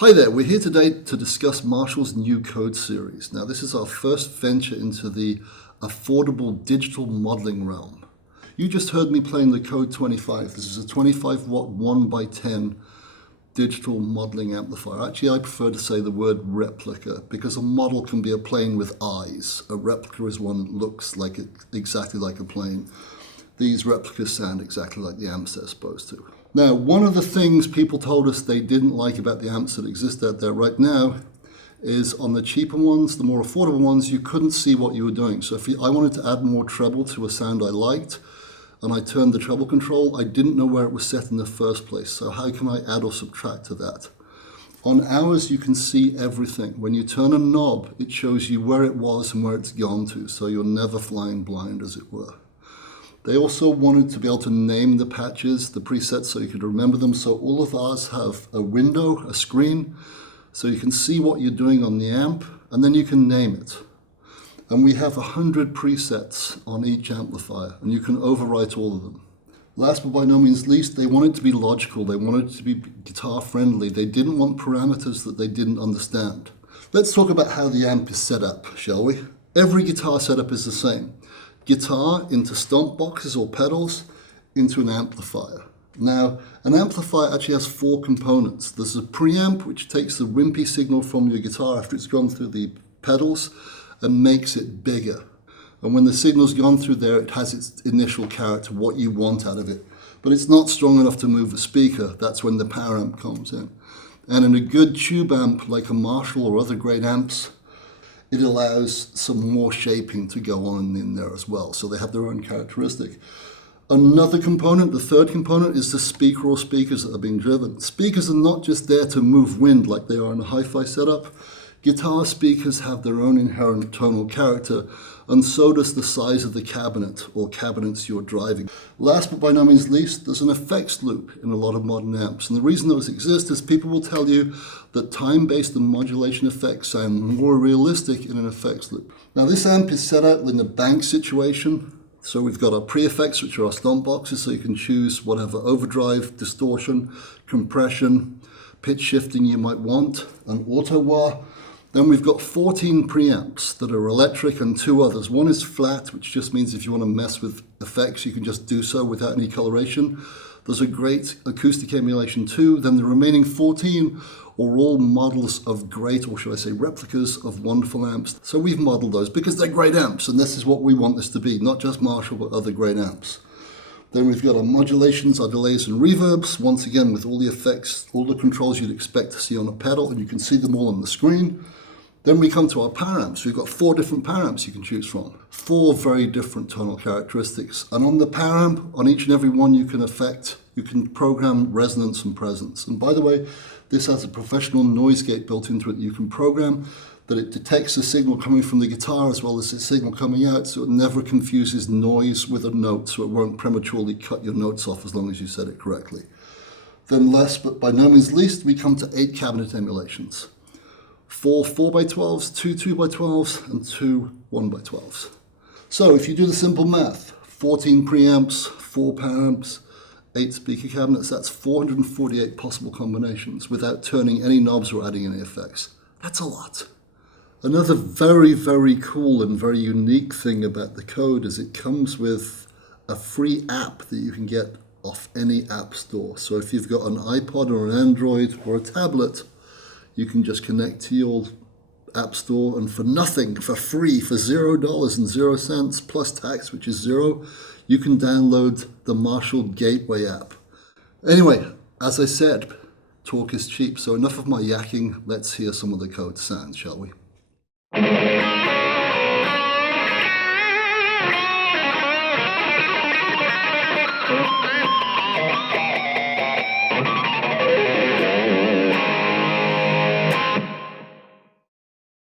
Hi there, we're here today to discuss Marshall's new code series. Now this is our first venture into the affordable digital modeling realm. You just heard me playing the Code 25. This is a 25W 1x10 digital modeling amplifier. Actually, I prefer to say the word replica because a model can be a plane with eyes. A replica is one that looks like exactly like a plane. These replicas sound exactly like the amps they're supposed to. Now, one of the things people told us they didn't like about the amps that exist out there right now is on the cheaper ones, the more affordable ones, you couldn't see what you were doing. So if I wanted to add more treble to a sound I liked, and I turned the treble control, I didn't know where it was set in the first place. So how can I add or subtract to that? On ours, you can see everything. When you turn a knob, it shows you where it was and where it's gone to, so you're never flying blind, as it were. They also wanted to be able to name the patches, the presets, so you could remember them. So all of ours have a window, a screen, so you can see what you're doing on the amp, and then you can name it. And we have 100 presets on each amplifier, and you can overwrite all of them. Last but by no means least, they wanted to be logical. They wanted to be guitar friendly. They didn't want parameters that they didn't understand. Let's talk about how the amp is set up, shall we? Every guitar setup is the same. Guitar into stomp boxes or pedals into an amplifier. Now, an amplifier actually has 4 components. There's a preamp, which takes the wimpy signal from your guitar after it's gone through the pedals and makes it bigger. And when the signal's gone through there, it has its initial character, what you want out of it. But it's not strong enough to move a speaker. That's when the power amp comes in. And in a good tube amp, like a Marshall or other great amps, it allows some more shaping to go on in there as well. So they have their own characteristic. Another component, the third component, is the speaker or speakers that are being driven. Speakers are not just there to move wind like they are in a hi-fi setup. Guitar speakers have their own inherent tonal character, and so does the size of the cabinet or cabinets you're driving. Last but by no means least, there's an effects loop in a lot of modern amps. And the reason those exist is people will tell you that time-based and modulation effects sound more realistic in an effects loop. Now this amp is set out in a bank situation. So we've got our pre-effects, which are our stomp boxes, so you can choose whatever overdrive, distortion, compression, pitch shifting you might want, an auto wah. Then we've got 14 preamps that are electric and 2 others. One is flat, which just means if you want to mess with effects, you can just do so without any coloration. There's a great acoustic emulation too. Then the remaining 14 are all models of great, or should I say replicas of wonderful amps. So we've modeled those because they're great amps, and this is what we want this to be, not just Marshall, but other great amps. Then we've got our modulations, our delays and reverbs, once again with all the effects, all the controls you'd expect to see on a pedal, and you can see them all on the screen. Then we come to our power amps. We've got 4 different power amps you can choose from. 4 very different tonal characteristics. And on the power amp, on each and every one you can program resonance and presence. And by the way, this has a professional noise gate built into it that you can program, that it detects the signal coming from the guitar as well as the signal coming out, so it never confuses noise with a note, so it won't prematurely cut your notes off as long as you said it correctly. Then last but by no means least, we come to 8 cabinet emulations. 4 4x12s, 2 2x12s, and 2 1x12s. So if you do the simple math, 14 preamps, 4 power amps, 8 speaker cabinets, that's 448 possible combinations without turning any knobs or adding any effects. That's a lot. Another very, very cool and very unique thing about the code is it comes with a free app that you can get off any app store. So if you've got an iPod or an Android or a tablet, you can just connect to your app store and for nothing, for free, for $0.00 plus tax, which is 0, you can download the Marshall Gateway app. Anyway, as I said, talk is cheap, so enough of my yakking. Let's hear some of the code sounds, shall we?